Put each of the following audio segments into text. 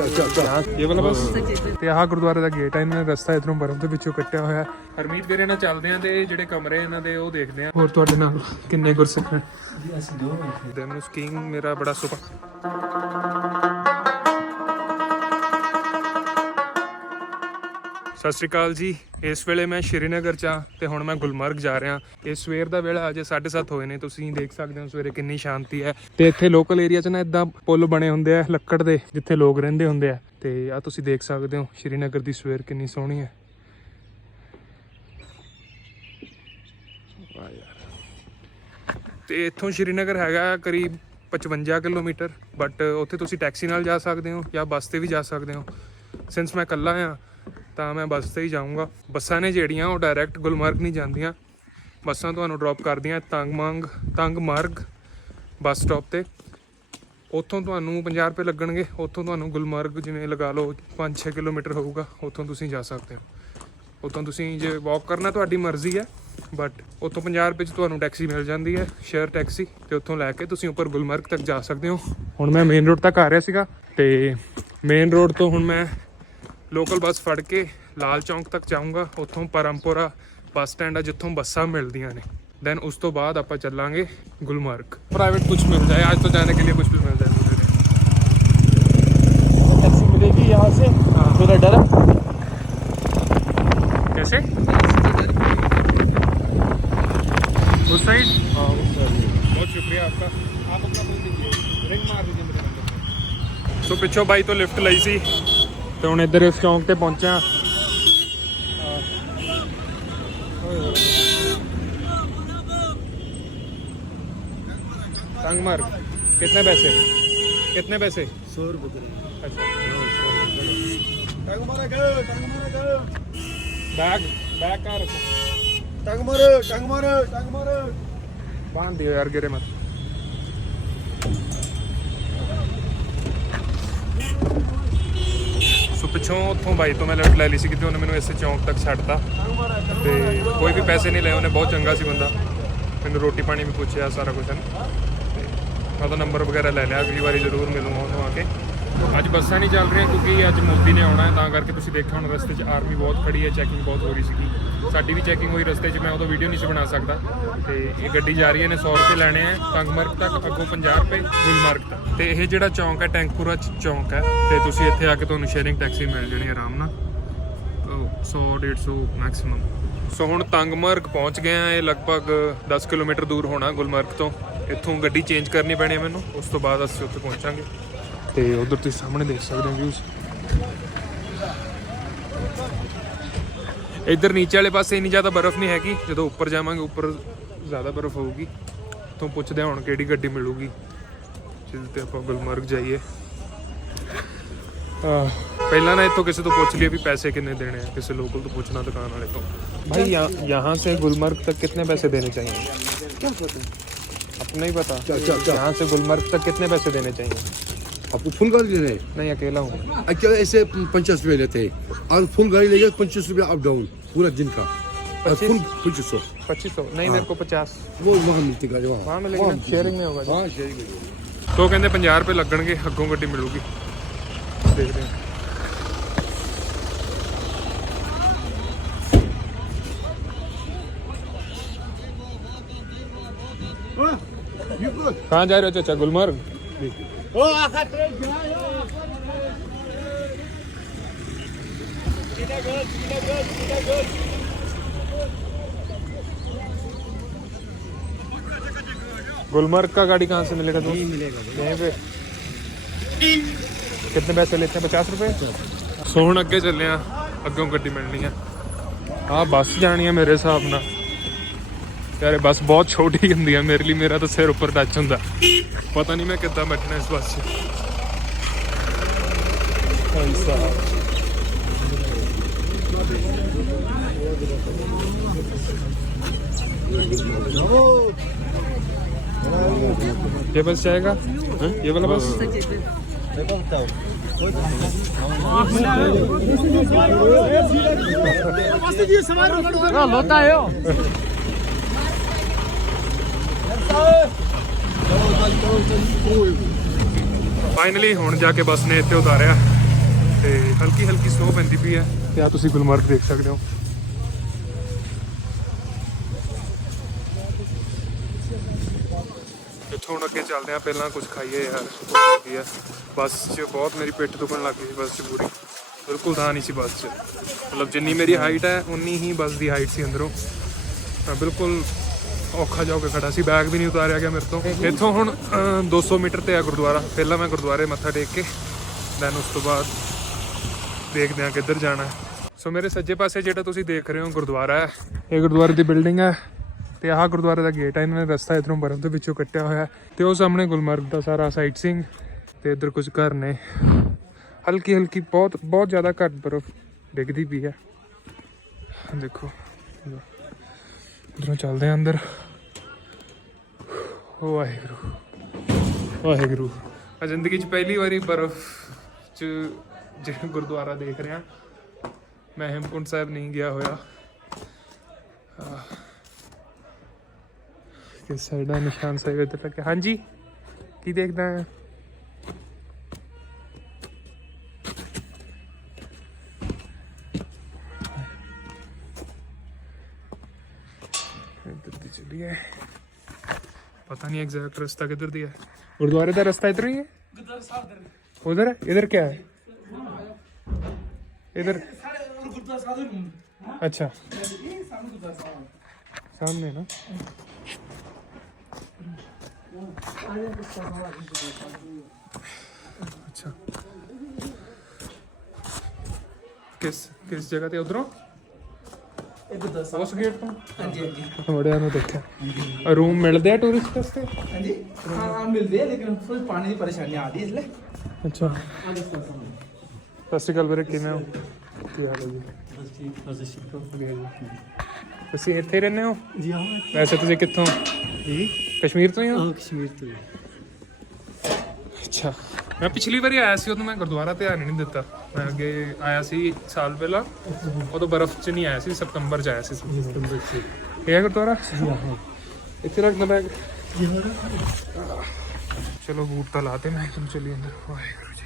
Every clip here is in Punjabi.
ਇਹ ਵਾਲਾ ਬਸ। ਤੇ ਆਹ ਗੁਰਦੁਆਰੇ ਦਾ ਗੇਟ ਹੈ ਇਹਨਾਂ ਨੇ ਰਸਤਾ ਇਧਰੋਂ ਬਰਮ ਦੇ ਵਿੱਚੋਂ ਕੱਟਿਆ ਹੋਇਆ। ਹੈ ਹਰਮੀਤ ਵੀਰੇ ਨਾਲ ਚੱਲਦੇ ਆਂ ਤੇ ਜਿਹੜੇ ਕਮਰੇ ਇਹਨਾਂ ਦੇ ਉਹ ਦੇਖਦੇ ਆਂ। ਹੋਰ ਤੁਹਾਡੇ ਨਾਲ ਕਿੰਨੇ ਗੁਰਸਿੱਖ ਹਨ ਤੇ ਮੈਨੂੰ ਸਕੀਇੰਗ ਮੇਰਾ ਬੜਾ ਸੁਪਨਾ ਸਤਿ ਸ਼੍ਰੀ ਅਕਾਲ ਜੀ। ਇਸ ਵੇਲੇ ਮੈਂ ਸ਼੍ਰੀਨਗਰ ਚ ਹਾਂ ਤੇ ਹੁਣ ਮੈਂ ਗੁਲਮਰਗ ਜਾ ਰਿਹਾ। ਇਹ ਸਵੇਰ ਦਾ ਵੇਲਾ ਅਜੇ 7:30 ਹੋਏ ਨੇ, ਤੁਸੀਂ ਦੇਖ ਸਕਦੇ ਹੋ ਸਵੇਰੇ ਕਿੰਨੀ ਸ਼ਾਂਤੀ ਹੈ। ਤੇ ਇੱਥੇ ਲੋਕਲ ਏਰੀਆ 'ਚ ਨਾ ਇਦਾਂ ਪੁੱਲ ਬਣੇ ਹੁੰਦੇ ਆ, ਲੱਕੜ ਦੇ, ਜਿੱਥੇ ਲੋਕ ਰਹਿੰਦੇ ਹੁੰਦੇ ਆ। ਤੇ ਆ ਤੁਸੀਂ ਦੇਖ ਸਕਦੇ ਹੋ, ਸ਼੍ਰੀਨਗਰ ਦੀ ਸਵੇਰ ਕਿੰਨੀ ਸੋਹਣੀ ਹੈ। ਵਾਹ ਤੇ ਇੱਥੋਂ ਸ਼੍ਰੀਨਗਰ ਹੈਗਾ ਕਰੀਬ 55 ਕਿਲੋਮੀਟਰ ਬਟ ਉੱਥੇ ਤੁਸੀਂ ਟੈਕਸੀ ਨਾਲ ਜਾ ਸਕਦੇ ਹੋ ਜਾਂ ਬੱਸ ਤੇ ਵੀ ਜਾ ਸਕਦੇ ਹੋ। ਸਿੰਸ ਮੈਂ ਇਕੱਲਾ ਆ ਤਾਂ ਮੈਂ ਬੱਸ ਤੇ ਹੀ ਜਾਊਂਗਾ। ਬੱਸਾਂ ਨੇ ਜਿਹੜੀਆਂ, ਉਹ ਡਾਇਰੈਕਟ ਗੁਲਮਰਗ ਨਹੀਂ ਜਾਂਦੀਆਂ। ਬੱਸਾਂ ਤੁਹਾਨੂੰ ਡ੍ਰੌਪ ਕਰਦੀਆਂ ਤੰਗਮੰਗ ਤੰਗਮਰਗ ਬੱਸ ਸਟਾਪ ਤੇ। ਉੱਥੋਂ ਤੁਹਾਨੂੰ 50 ਰੁਪਏ ਲੱਗਣਗੇ। ਉੱਥੋਂ ਤੁਹਾਨੂੰ ਗੁਲਮਰਗ ਜਿਵੇਂ ਲਗਾ ਲਓ 5-6 ਕਿਲੋਮੀਟਰ ਹੋਊਗਾ, ਉੱਥੋਂ ਤੁਸੀਂ ਜਾ ਸਕਦੇ ਹੋ। ਉੱਥੋਂ ਤੁਸੀਂ ਜੇ ਵਾਕ ਕਰਨਾ, ਤੁਹਾਡੀ ਮਰਜ਼ੀ ਹੈ ਬਟ ਉੱਥੋਂ 50 ਰੁਪਏ 'ਚ ਤੁਹਾਨੂੰ ਟੈਕਸੀ ਮਿਲ ਜਾਂਦੀ ਹੈ ਸ਼ੇਅਰ ਟੈਕਸੀ ਤੇ ਉੱਥੋਂ ਲੈ ਕੇ ਤੁਸੀਂ ਉੱਪਰ ਗੁਲਮਰਗ ਤੱਕ ਜਾ ਸਕਦੇ ਹੋ। ਹੁਣ ਮੈਂ ਮੇਨ ਰੋਡ ਤੱਕ ਆ ਰਿਹਾ ਸੀਗਾ, ਤੇ ਮੇਨ ਰੋਡ ਤੋਂ ਹੁਣ ਮੈਂ ਲੋਕਲ ਬੱਸ ਫੜ ਕੇ ਲਾਲ ਚੌਂਕ ਤੱਕ ਜਾਊਂਗਾ ਉੱਥੋਂ ਪਰਮਪੁਰਾ ਬੱਸ ਸਟੈਂਡ ਆ ਜਿੱਥੋਂ ਬੱਸਾਂ ਮਿਲਦੀਆਂ ਨੇ ਦੈਨ ਉਸ ਤੋਂ ਬਾਅਦ ਆਪਾਂ ਚੱਲਾਂਗੇ ਗੁਲਮਰਗ ਪ੍ਰਾਈਵੇਟ ਕੁਝ ਮਿਲ ਜਾਏ ਅੱਜ ਤੋਂ ਜਾਣੇ ਕੇ लिए कुछ भी मिल जाए मुझे टैक्सी मिलेगी यहाँ से थोड़ा डर है कैसे उस साइड हाँ उस साइड बहुत शुक्रिया आपका आप अपना बोल दीजिए रिंग मार दीजिए मेरे नंबर ਸੋ ਪਿੱਛੋਂ ਬਾਈ ਤੋਂ ਲਿਫਟ ਲਈ ਸੀ ਤੇ ਹੁਣ ਇੱਧਰ ਇਸ ਚੌਂਕ ਤੇ ਪਹੁੰਚਿਆ संगमर्ग कितने पैसे कितने पैसे सौ रुपये अच्छा बैग बैग कहाँ रखो टंग मारो टंग मारो टंग मारो बांध दियो यार गिरे मत ਪਿੱਛੋਂ ਉੱਥੋਂ ਬਾਈ ਤੋਂ ਮੈਂ ਲਿਫਟ ਲੈ ਲਈ ਸੀ ਕਿਤੇ ਉਹਨੇ ਮੈਨੂੰ ਇਸੇ ਚੌਂਕ ਤੱਕ ਛੱਡਤਾ। ਤੇ ਕੋਈ ਵੀ ਪੈਸੇ ਨਹੀਂ ਲਏ, ਉਹਨੇ ਬਹੁਤ ਚੰਗਾ ਸੀ ਬੰਦਾ। ਮੈਨੂੰ ਰੋਟੀ ਪਾਣੀ ਵੀ ਪੁੱਛਿਆ, ਸਾਰਾ ਕੁਝ ਹਨ ਮੈਂ ਉਹਦਾ ਨੰਬਰ ਵਗੈਰਾ ਲੈ ਲਿਆ, ਅਗਲੀ ਵਾਰੀ ਜ਼ਰੂਰ ਮਿਲੂੰਗਾ ਉਹਨੂੰ ਆ ਕੇ। ਅੱਜ ਬੱਸਾਂ ਨਹੀਂ ਚੱਲ ਰਹੀਆਂ ਕਿਉਂਕਿ ਅੱਜ ਮੋਦੀ ਨੇ ਆਉਣਾ ਹੈ, ਤਾਂ ਕਰਕੇ ਤੁਸੀਂ ਦੇਖਿਆ ਹੁਣ ਰਸਤੇ 'ਚ ਆਰਮੀ ਬਹੁਤ ਖੜੀ ਹੈ ਚੈਕਿੰਗ ਬਹੁਤ ਹੋ ਰਹੀ ਸੀਗੀ। ਸਾਡੀ ਵੀ ਚੈਕਿੰਗ ਹੋਈ ਰਸਤੇ 'ਚ, ਮੈਂ ਉਦੋਂ ਵੀਡੀਓ ਨਹੀਂ ਸੀ ਬਣਾ ਸਕਦਾ। ਤੇ ਇਹ ਗੱਡੀ ਜਾ ਰਹੀ ਹੈ ਨੇ 100 ਰੁਪਏ ਲੈਣੇ ਆ ਟੰਗਮਰਗ ਤੱਕ ਅੱਗੋਂ 50 ਰੁਪਏ ਗੁਲਮਰਗ ਤੱਕ। ਤੇ ਇਹ ਜਿਹੜਾ ਚੌਂਕ ਹੈ, ਟੈਂਕਪੁਰਾ ਚੌਂਕ ਹੈ, ਤੇ ਤੁਸੀਂ ਇੱਥੇ ਆ ਕੇ ਤੁਹਾਨੂੰ ਸ਼ੇਅਰਿੰਗ ਟੈਕਸੀ ਮਿਲ ਜਾਣੀ ਆਰਾਮ ਨਾਲ। 100 150 ਮੈਕਸਿਮਮ ਸੋ ਹੁਣ ਤੰਗਮਰਗ ਪਹੁੰਚ ਗਏ ਆ ਇਹ ਲਗਭਗ 10 ਕਿਲੋਮੀਟਰ ਦੂਰ ਹੋਣਾ ਗੁਲਮਰਗ ਤੋਂ। ਇੱਥੋਂ ਗੱਡੀ ਚੇਂਜ ਕਰਨੀ ਪੈਣੀ ਹੈ ਮੈਨੂੰ, ਉਸ ਤੋਂ ਬਾਅਦ ਅਸੀਂ ਉੱਥੇ ਪਹੁੰਚਾਂਗੇ। ਤੇ ਉਧਰ ਤੁਸੀਂ ਸਾਹਮਣੇ ਦੇਖ ਸਕਦੇ ਹੋ ਵਿਊਜ਼ ਇੱਧਰ ਨੀਚੇ ਵਾਲੇ ਪਾਸੇ ਇੰਨੀ ਜ਼ਿਆਦਾ ਬਰਫ਼ ਨਹੀਂ ਹੈਗੀ, ਜਦੋਂ ਉੱਪਰ ਜਾਵਾਂਗੇ, ਉੱਪਰ ਜ਼ਿਆਦਾ ਬਰਫ਼ ਹੋਊਗੀ। ਤੋਂ ਪੁੱਛਦੇ ਹਾਂ ਹੁਣ ਕਿਹੜੀ ਗੱਡੀ ਮਿਲੂਗੀ। ਜਿਹਦੇ ਤੇ ਆਪਾਂ ਗੁਲਮਰਗ ਜਾਈਏ ਆਹ, ਪਹਿਲਾਂ ਨਾ ਇੱਥੋਂ ਕਿਸੇ ਤੋਂ ਪੁੱਛ ਲਿਆ ਵੀ ਪੈਸੇ ਕਿੰਨੇ ਦੇਣੇ ਆ ਕਿਸੇ ਲੋਕਲ ਤੋਂ ਪੁੱਛਣਾ ਦੁਕਾਨ ਵਾਲੇ ਤੋਂ भाई यहाँ यहाँ से गुलमर्ग तक कितने पैसे देने चाहिए क्या पता आपको नहीं पता क्या क्या क्या यहाँ से गुलमर्ग तक कितने पैसे देने चाहिए आपको फुल गाड़ी ले रहे हैं नहीं अकेला हूँ अकेले ऐसे पचास रुपये लेते हैं और फुल गाड़ी लेंगे पच्चीस रुपये अप डाउन पूरा दिन का और फुल पच्चीस सौ पच्चीस सौ नहीं मेरे को पचास वो वहाँ मिलती गाड़ी वहाँ वहाँ मिलेगी ना शेयरिंग में होगा जी। हाँ शेयरिंग ਤੋ ਕਹਿੰਦੇ 50 ਰੁਪਏ ਲੱਗਣਗੇ ਅੱਗੋਂ ਗੱਡੀ ਮਿਲੂਗੀ ਦੇਖਦੇ ਹਾਂ You good? कहाँ जा रहे हो चाचा गुलमर्ग Oh, गुलमर्ग का गाड़ी कहाँ से मिलेगा दोस्त मिलेगा यहीं पे कितने पैसे लेते हैं 50 रुपए ਸੋ ਹੁਣ ਅੱਗੇ ਚੱਲੇ ਆ ਅੱਗੋਂ ਗੱਡੀ ਮਿਲਣੀ ਆ ਆ ਬੱਸ ਜਾਣੀ ਆ ਮੇਰੇ ਹਿਸਾਬ ਨਾਲ ਯਾਰ ਇਹ ਬੱਸ ਬਹੁਤ ਛੋਟੀ ਹੁੰਦੀ ਆ ਮੇਰੇ ਲਈ ਮੇਰਾ ਤਾਂ ਸਿਰ ਉੱਪਰ ਟੱਚ ਹੁੰਦਾ ਪਤਾ ਨਹੀਂ ਮੈਂ ਕਿੱਦਾਂ ਬੈਠਣਾ ਇਸ ਬੱਸ 'ਚ ਭਾਈ ਸਾਹਿਬ ये बस जाएगा ये वाला बस लोता है ਫਾਈਨਲੀ ਹੁਣ ਜਾ ਕੇ ਬੱਸ ਨੇ ਇੱਥੇ ਉਤਾਰਿਆ ਤੇ ਹਲਕੀ ਹਲਕੀ ਸਨੋ ਪੈਂਦੀ ਪਈ ਹੈ ਤੇ ਆ ਤੁਸੀਂ ਗੁਲਮਰਗ ਦੇਖ ਸਕਦੇ ਹੋ ਚੱਲਦੇ ਆ ਪਹਿਲਾਂ ਕੁਝ ਖਾਈਏ ਯਾਰ ਭੁੱਖ ਆ ਬੱਸ 'ਚ ਬਹੁਤ ਮੇਰੀ ਪਿੱਠ ਦੁਖਣ ਲੱਗ ਗਈ ਸੀ ਬੱਸ 'ਚ ਪੂਰੀ। ਬਿਲਕੁਲ ਥਾਂ ਨਹੀਂ ਸੀ ਬੱਸ 'ਚ। ਮਤਲਬ ਜਿੰਨੀ ਮੇਰੀ ਹਾਈਟ ਹੈ ਉਨੀ ਹੀ ਬੱਸ ਦੀ ਹਾਈਟ ਸੀ ਅੰਦਰੋਂ। ਤਾਂ ਬਿਲਕੁਲ ਔਖਾ ਜਾ ਕੇ ਖੜਾ ਸੀ। ਬੈਗ ਵੀ ਨਹੀਂ ਉਤਾਰਿਆ ਗਿਆ ਮੇਰੇ ਤੋਂ। ਇੱਥੋਂ ਹੁਣ ਅਹ, 200 ਮੀਟਰ ਤੇ ਆ ਗੁਰਦੁਆਰਾ। ਪਹਿਲਾਂ ਮੈਂ ਗੁਰਦੁਆਰੇ ਮੱਥਾ ਟੇਕ ਕੇ ਦੈਨ ਉਸ ਤੋਂ ਬਾਅਦ ਦੇਖਦੇ ਆ ਕਿੱਧਰ ਜਾਣਾ। ਸੋ ਮੇਰੇ ਸੱਜੇ ਪਾਸੇ ਜਿਹੜਾ ਤੁਸੀਂ ਦੇਖ ਰਹੇ ਹੋ ਗੁਰਦੁਆਰਾ ਹੈ ਇਹ ਗੁਰਦੁਆਰੇ ਦੀ ਬਿਲਡਿੰਗ ਹੈ। ਤੇ ਆਹ ਗੁਰਦੁਆਰੇ ਦਾ ਗੇਟ ਹੈ ਇਹਨਾਂ ਨੇ ਰਸਤਾ ਇਧਰੋਂ ਬਰਫ਼ ਦੇ ਵਿੱਚੋਂ ਕੱਟਿਆ ਹੋਇਆ ਹੈ ਤੇ ਉਹ ਸਾਹਮਣੇ ਗੁਲਮਰਗ ਦਾ ਸਾਰਾ ਸਾਈਟ ਸਿੰਗ ਤੇ ਇੱਧਰ ਕੁਝ ਘਰ ਨੇ। ਹਲਕੀ ਹਲਕੀ ਬਹੁਤ ਬਹੁਤ ਜ਼ਿਆਦਾ ਘੱਟ ਬਰਫ਼ ਡਿੱਗਦੀ ਪਈ ਹੈ। ਦੇਖੋ ਇਧਰੋਂ ਚੱਲਦੇ ਆ ਅੰਦਰ। ਵਾਹਿਗੁਰੂ ਵਾਹਿਗੁਰੂ। ਆ ਜ਼ਿੰਦਗੀ 'ਚ ਪਹਿਲੀ ਵਾਰੀ ਬਰਫ਼ 'ਚ ਜਿਹੜਾ ਗੁਰਦੁਆਰਾ ਦੇਖ ਰਿਹਾ ਮੈਂ ਹੇਮਕੁੰਟ ਸਾਹਿਬ ਨਹੀਂ ਗਿਆ ਹੋਇਆ। ਕਿਸ ਸਾਈਡ ਆ ਨਿਸ਼ਾਨ ਸਾਹਿਬ ਇੱਧਰ ਤੱਕ ਹਾਂਜੀ ਕੀ ਦੇਖਦਾ ਹੈ? ਇੱਧਰ ਦੀ ਚਲੀਏ ਪਤਾ ਨਹੀਂ ਐਗਜ਼ੈਕਟ ਰਸਤਾ ਕਿੱਧਰ ਦੀ ਹੈ। ਗੁਰਦੁਆਰੇ ਦਾ ਰਸਤਾ ਇੱਧਰ ਹੀ ਹੈ? ਗੁਰਦੁਆਰਾ ਸਾਹਿਬ ਦੇ ਉਧਰ ਇਧਰ ਕੀ ਹੈ? ਇਧਰ। ਗੁਰਦੁਆਰਾ ਸਾਹਿਬ ਅੱਛਾ। ਸਾਹਮਣੇ ਨਾ। ਅੱਛਾ। ਕਿਸ ਕਿਸ ਜਗ੍ਹਾ ਤੇ ਉਧਰੋਂ? ਇੱਧਰ ਦੱਸ। ਉਸ ਗੇਟ ਤੋਂ? ਹਾਂਜੀ ਹਾਂਜੀ। ਬੜਿਆਂ ਨੂੰ ਦੇਖਿਆ। ਰੂਮ ਮਿਲਦੇ ਆ ਟੂਰਿਸਟ ਵਾਸਤੇ? ਹਾਂਜੀ ਹਾਂ ਹਾਂ ਮਿਲਦੇ ਆ ਲੇਕਿਨ ਫਿਰ ਪਾਣੀ ਦੀ ਪਰੇਸ਼ਾਨੀ ਆਦੀ ਇਸ ਲਈ ਅੱਛਾ। ਸਤਿ ਸ਼੍ਰੀ ਅਕਾਲ ਵੀਰੇ ਕਿਵੇਂ ਹੋ? ਕੀ ਹਾਲ ਹੈ ਜੀ? ਬਸ ਠੀਕ ਬਸ ਸ਼ੁਕਰ ਹੋ। ਗਿਆ ਜੀ। ਤੁਸੀਂ ਇੱਥੇ ਰਹਿੰਦੇ ਹੋ? ਜੀ ਹਾਂ ਵੈਸੇ ਤੁਸੀਂ ਕਿੱਥੋਂ? ਜੀ? ਕਸ਼ਮੀਰ ਤੋਂ ਹੀ ਹੋ ਹਾਂ ਕਸ਼ਮੀਰ ਤੋਂ ਅੱਛਾ ਮੈਂ ਪਿਛਲੀ ਵਾਰੀ ਆਇਆ ਸੀ ਉਦੋਂ ਮੈਂ ਗੁਰਦੁਆਰਾ ਧਿਆਨ ਹੀ ਨਹੀਂ ਦਿੱਤਾ ਮੈਂ ਅੱਗੇ ਆਇਆ ਸੀ ਇੱਕ ਸਾਲ ਪਹਿਲਾਂ ਉਦੋਂ ਬਰਫ਼ 'ਚ ਨਹੀਂ ਆਇਆ ਸੀ ਸਤੰਬਰ 'ਚ ਆਇਆ ਸੀ ਸਤੰਬਰ ਸੇ ਇਹ ਹੈ ਗੁਰਦੁਆਰਾ ਜੀ ਹਾਂ ਇੱਥੇ ਰੱਖ ਬੈਗ ਜੀ ਹਾਂ ਚਲੋ ਬੂਟ ਤਾਂ ਲਾਤੇ ਮੈਂ ਤੁਮ ਚਲੀ ਅੰਦਰ ਵਾਹਿਗੁਰੂ ਜੀ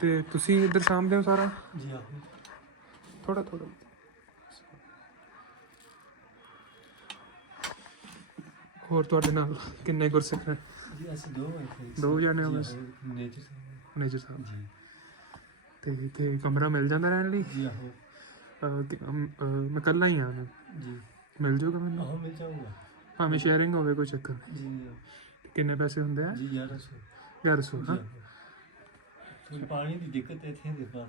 ਤੇ ਤੁਸੀਂ ਇੱਧਰ ਸਾਂਭਦੇ ਹੋ ਸਾਰਾ? ਜੀ ਹਾਂ। ਥੋੜਾ ਥੋੜਾ ਹੋਰ ਤੁਹਾਡੇ ਨਾਲ ਕਿੰਨੇ ਗੁਰਸਿੱਖ ਨੇ? ਜੀ ਅਸੀਂ ਦੋ ਹੋਏ ਥੇ ਦੋ ਜਾਣੇ ਹੋ ਬਸ? ਨੇਜਰ ਮੇਜਰ ਸਾਹਿਬ। ਜੀ। ਤੇ ਇੱਥੇ ਕਮਰਾ ਮਿਲ ਜਾਂਦਾ ਰਹਿਣ ਲਈ? ਜੀ ਹਾਂ ਅਹ, ਕਿ- ਅਮ, ਅਹ, ਮੈਂ ਕੱਲਾ ਹੀ। ਆ ਜੀ। ਮਿਲ ਜਾਊਗਾ ਮੈਨੂੰ? ਆਹ ਮਿਲ ਜਾਊਗਾ। ਭਾਵੇਂ ਸ਼ੇਅਰਿੰਗ ਹੋਵੇ ਕੋਈ ਚੱਕਰ ਜੀ ਕਿੰਨੇ ਪੈਸੇ ਹੁੰਦੇ ਆ? ਜੀ ਯਾਰ ਸੋ। 1100 ਹਾਂ। ਥੋੜੀ ਪਾਣੀ ਦੀ ਦਿੱਕਤ ਹੈ ਇੱਥੇ ਦੇ ਪਾਸ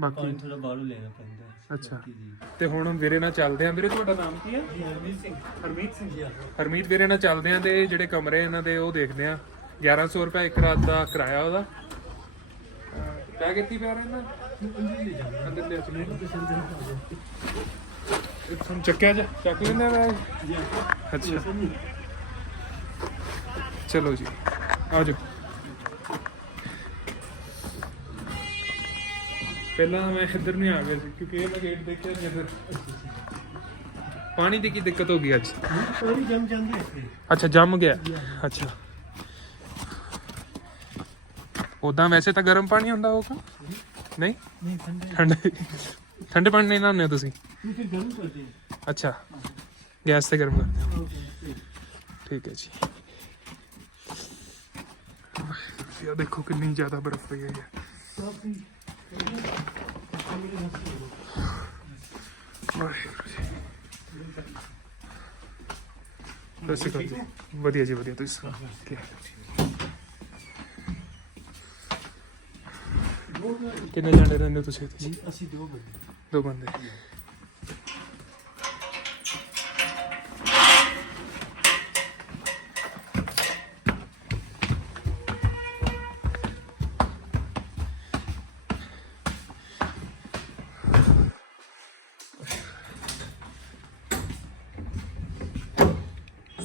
ਬਾਕੀ ਪਾਣੀ ਥੋੜਾ ਬਾਹਰੋਂ ਲੈਣਾ ਪੈਂਦਾ ਹੈ। ਅੱਛਾ। ਬਾਕੀ ਜੀ। ਤੇ ਹੁਣ ਵੀਰੇ ਨਾਲ ਚੱਲਦੇ ਆ ਵੀਰੇ ਤੁਹਾਡਾ ਨਾਮ ਕੀ ਹੈ? ਜੀ ਹਰਮੀਤ ਸਿੰਘ। ਹਰਮੀਤ ਸਿੰਘ। ਜੀ ਹਾਂ। ਹਰਮੀਤ ਵੀਰੇ ਨਾਲ ਚੱਲਦੇ ਆ ਤੇ ਜਿਹੜੇ ਕਮਰੇ ਇਹਨਾਂ ਦੇ ਉਹ ਦੇਖਦੇ ਆ 1100 ਰੁਪਏ ਇੱਕ ਰਾਤ ਦਾ ਕਿਰਾਇਆ ਉਹਦਾ। ਅਹ, ਕਿਆ ਕੀਤੀ ਪਿਆ ਰਹਿੰਦਾ? ਅੰਦਰ ਲੈ ਚਲੇ ਇੱਥੋਂ ਚੱਕਿਆ ਜਾ ਚੱਕ ਲੈਂਦੇ ਆ ਬੈਗ ਅੱਛਾ। ਚਲੋ ਜੀ। ਆ ਜਾਓ। ਪਹਿਲਾਂ ਮੈਂ ਇੱਧਰ ਨਹੀਂ ਆ ਗਿਆ ਸੀ ਕਿਉਂਕਿ ਇਹ ਮੈਂ ਗੇਟ ਦੇਖਿਆ ਨਹੀਂ ਇੱਧਰ। ਪਾਣੀ ਦੀ ਕੀ ਦਿੱਕਤ ਹੋ ਗਈ ਅੱਜ? ਪਾਣੀ ਜਮ ਜਾਂਦਾ ਹੈ ਇੱਥੇ। ਅੱਛਾ ਜੰਮ ਗਿਆ। ਅੱਛਾ। ਉਦਾਂ ਵੈਸੇ ਤਾਂ ਗਰਮ ਪਾਣੀ ਹੁੰਦਾ ਹੋਊਗਾ। ਨਹੀਂ? ਨਹੀਂ ਠੰਡਾ। ਠੰਡੇ। ਪਾਣੀ ਨਹੀਂ ਨਹਾਉਂਦੇ ਹੋ ਤੁਸੀਂ? ਗਰਮ ਕਰਦੇ ਅੱਛਾ। ਗੈਸ ਤੇ ਗਰਮ ਕਰਦੇ ਹੋ। ਠੀਕ ਹੈ ਜੀ। ਇਹ ਦੇਖੋ ਕਿੰਨੀ ਜ਼ਿਆਦਾ ਬਰਫ਼ ਪਈ ਹੋਈ ਹੈ। ਸਤਿ ਸ਼੍ਰੀ ਅਕਾਲ ਜੀ। ਵਧੀਆ ਜੀ ਵਧੀਆ। ਤੁਸੀਂ ਸੁਣਾਓ? ਕੀ ਹਾਲ ਹੈ? ਜੀ? ਕਿੰਨੇ ਜਾਣੇ ਰਹਿੰਦੇ ਹੋ ਤੁਸੀਂ ਇੱਥੇ? ਜੀ ਅਸੀਂ ਦੋ ਬੰਦੇ। ਦੋ ਬੰਦੇ।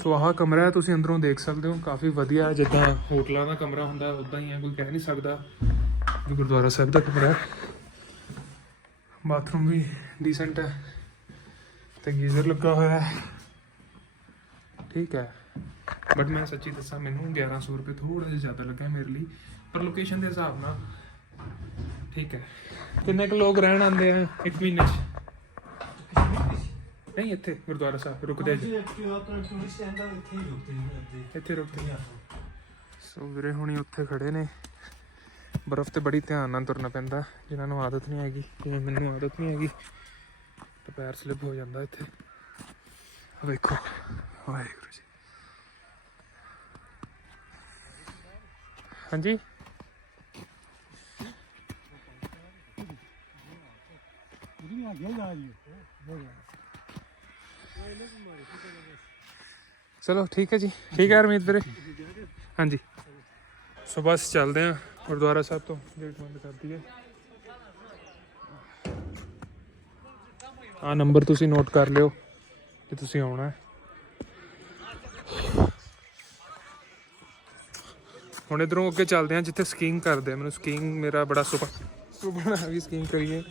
ਸੋ ਆਹ ਕਮਰਾ ਹੈ, ਤੁਸੀਂ ਅੰਦਰੋਂ ਦੇਖ ਸਕਦੇ ਹੋ, ਕਾਫੀ ਵਧੀਆ ਜਿੱਦਾਂ ਹੋਟਲਾਂ ਦਾ ਕਮਰਾ ਹੁੰਦਾ ਉਦਾਂ ਹੀ ਹੈ, ਕੋਈ ਕਹਿ ਨਹੀਂ ਸਕਦਾ ਵੀ ਗੁਰਦੁਆਰਾ ਸਾਹਿਬ ਦਾ ਕਮਰਾ ਹੈ। ਬਾਥਰੂਮ ਵੀ ਡੀਸੈਂਟ ਹੈ, ਤੇ ਗੀਜ਼ਰ ਲੱਗਾ ਹੋਇਆ ਹੈ। ਠੀਕ ਹੈ ਬਟ ਮੈਂ ਸੱਚੀ ਦੱਸਾਂ, ਮੈਨੂੰ 1100 ਰੁਪਏ ਥੋੜਾ ਜਿਹਾ ਜ਼ਿਆਦਾ ਲੱਗਾ ਮੇਰੇ ਲਈ, ਪਰ ਲੋਕੇਸ਼ਨ ਦੇ ਹਿਸਾਬ ਨਾਲ ਠੀਕ ਹੈ। ਕਿੰਨੇ ਕੁ ਲੋਕ ਰਹਿਣ ਆਉਂਦੇ ਆ ਇੱਕ ਮਹੀਨੇ 'ਚ? ਨਹੀਂ ਇੱਥੇ ਗੁਰਦੁਆਰਾ ਸਾਹਿਬ ਰੁਕਦੇ ਆ ਜੀ। ਟੂਰਿਸਟ ਇੱਥੇ ਹੀ ਰੁਕਦੇ ਨੇ ਅੱਧੇ ਇੱਥੇ ਰੁਕਦੇ ਆ ਸੋ ਵੀਰੇ ਹੁਣੀ ਉੱਥੇ ਖੜੇ ਨੇ। ਬਰਫ਼ ਤੇ ਬੜੀ ਧਿਆਨ ਨਾਲ ਤੁਰਨਾ ਪੈਂਦਾ। ਜਿਨ੍ਹਾਂ ਨੂੰ ਆਦਤ ਨਹੀਂ ਹੈਗੀ ਜਿਵੇਂ ਮੈਨੂੰ ਆਦਤ ਨਹੀਂ ਹੈਗੀ ਤੇ ਪੈਰ ਸਲਿਪ ਹੋ ਜਾਂਦਾ ਇੱਥੇ। ਵੇਖੋ ਵਾਹਿਗੁਰੂ ਜੀ। ਹਾਂਜੀ? ਚਲੋ, ਠੀਕ ਹੈ ਜੀ। ਠੀਕ ਹੈ ਹਰਮੀਤ ਵੀਰੇ। ਹਾਂਜੀ। ਸੋ ਬਸ ਚੱਲਦੇ ਆਂ ਗੁਰਦੁਆਰਾ ਸਾਹਿਬ ਤੋਂ ਗੇਟ ਬੰਦ ਕਰ ਦਈਏ ਆ ਨੰਬਰ ਤੁਸੀਂ ਨੋਟ ਕਰ ਲਿਓ ਕਿ ਤੁਸੀਂ ਆਉਣਾ ਹੈ। ਹੁਣ ਇਧਰੋਂ ਅੱਗੇ ਚੱਲਦੇ ਆਂ ਜਿੱਥੇ ਸਕੀਇੰਗ ਕਰਦੇ ਆ। ਮੈਨੂੰ ਸਕੀਇੰਗ ਮੇਰਾ ਬੜਾ ਸੁਪਨਾ ਸੁਪਨਾ ਵੀ ਸਕੀਇੰਗ ਕਰੀਏ।